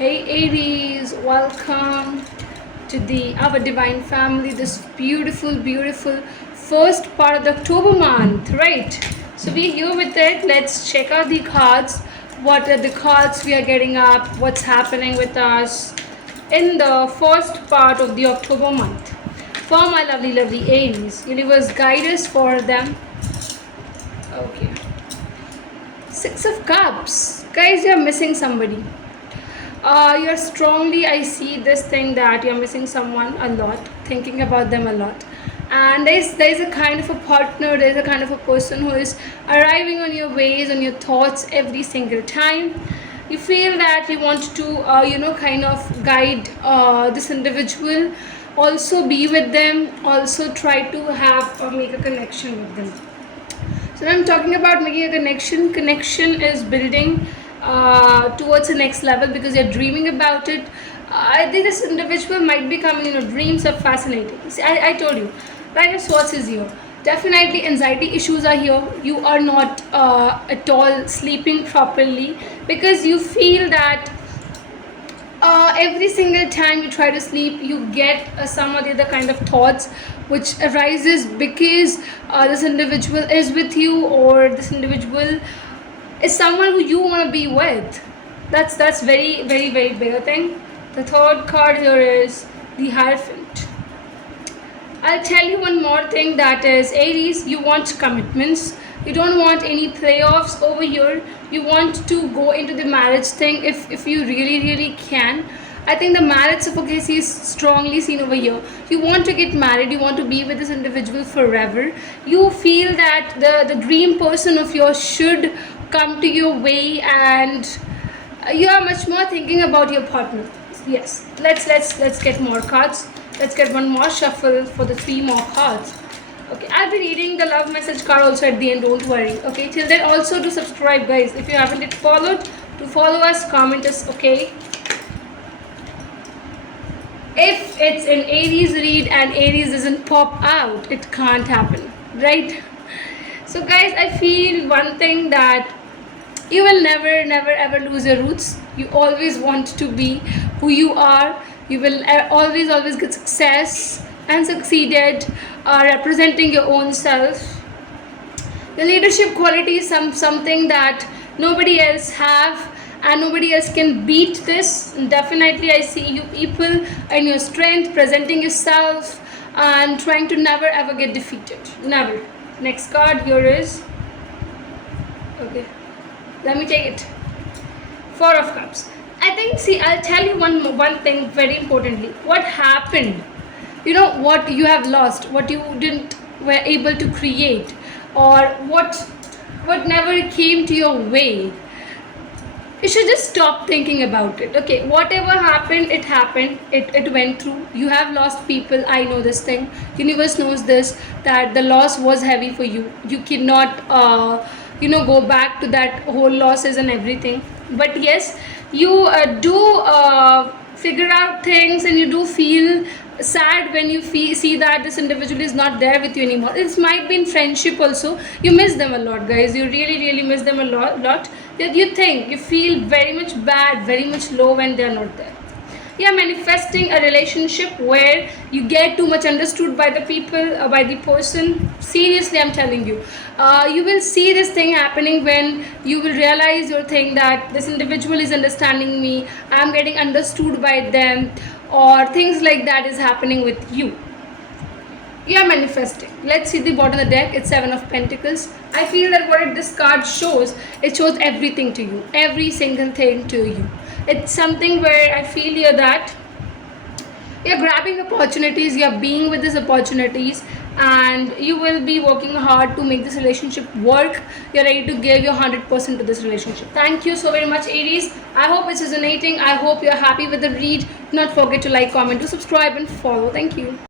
Hey Aries, welcome to the our divine family. This beautiful first part of the October month, right? So we're here with it. Let's check out the cards. What are the cards we are getting up? What's happening with us in the first part of the October month? For my lovely Aries, universe guide us for them. Okay. Six of Cups. Guys, you're missing somebody. You're strongly, I see this thing that you're missing someone a lot, thinking about them a lot, and there's a kind of a partner, there's a kind of a person who is arriving on your ways, on your thoughts every single time. You feel that you want to kind of guide this individual, also be with them, also try to have make a connection with them. So when I'm talking about making a connection is building towards the next level because you're dreaming about it. I think this individual might be coming in your dreams are fascinating. See, I told you, Nine of Swords is here. Definitely anxiety issues are here. You are not at all sleeping properly because you feel that every single time you try to sleep you get some or the other kind of thoughts which arises because this individual is with you, or this individual is someone who you want to be with. That's very big thing. The third card here is the Hierophant. I'll tell you one more thing, that is Aries, you want commitments. You don't want any playoffs over here. You want to go into the marriage thing if you really can. I think the marriage suffocacy is strongly seen over here. You want to get married, you want to be with this individual forever. You feel that the dream person of yours should come to your way, and you are much more thinking about your partner. Yes, let's get more cards. Let's get one more shuffle for the 3 more cards. Okay, I'll be reading the love message card also at the end, don't worry. Okay, till then also to subscribe, guys. If you haven't yet followed, to follow us, comment us, okay? If it's an Aries read and Aries doesn't pop out, it can't happen, right? So guys, I feel one thing, that you will never ever lose your roots. You always want to be who you are. You will always get success and succeeded representing your own self. The leadership quality is something that nobody else have, and nobody else can beat this. Definitely I see you people and your strength, presenting yourself and trying to never ever get defeated. Never. Next card here is, okay, let me take it. 4 of Cups. I think, see, I'll tell you one thing very importantly. What happened? You know what you have lost, what you didn't were able to create, or what never came to your way. You should just stop thinking about it. Okay, whatever happened, it happened. It went through. You have lost people. I know this thing. Universe knows this, that the loss was heavy for you. You cannot go back to that whole losses and everything. But yes, you do figure out things, and you do feel sad when you see that this individual is not there with you anymore. It might be in friendship also. You miss them a lot, guys. You really miss them a lot. You think, you feel very much bad, very much low when they are not there. Yeah, manifesting a relationship where you get too much understood by the people, by the person. Seriously, I'm telling you, you will see this thing happening when you will realize your thing, that this individual is understanding me, I'm getting understood by them, or things like that is happening with you. You are manifesting. Let's see the bottom of the deck. It's 7 of Pentacles. I feel that what this card shows, it shows everything to you, every single thing to you. It's something where I feel here that you're grabbing opportunities, you're being with these opportunities, and you will be working hard to make this relationship work. You're ready to give your 100% to this relationship. Thank you so very much, Aries. I hope it's resonating. I hope you're happy with the read. Do not forget to like, comment, to subscribe and follow. Thank you.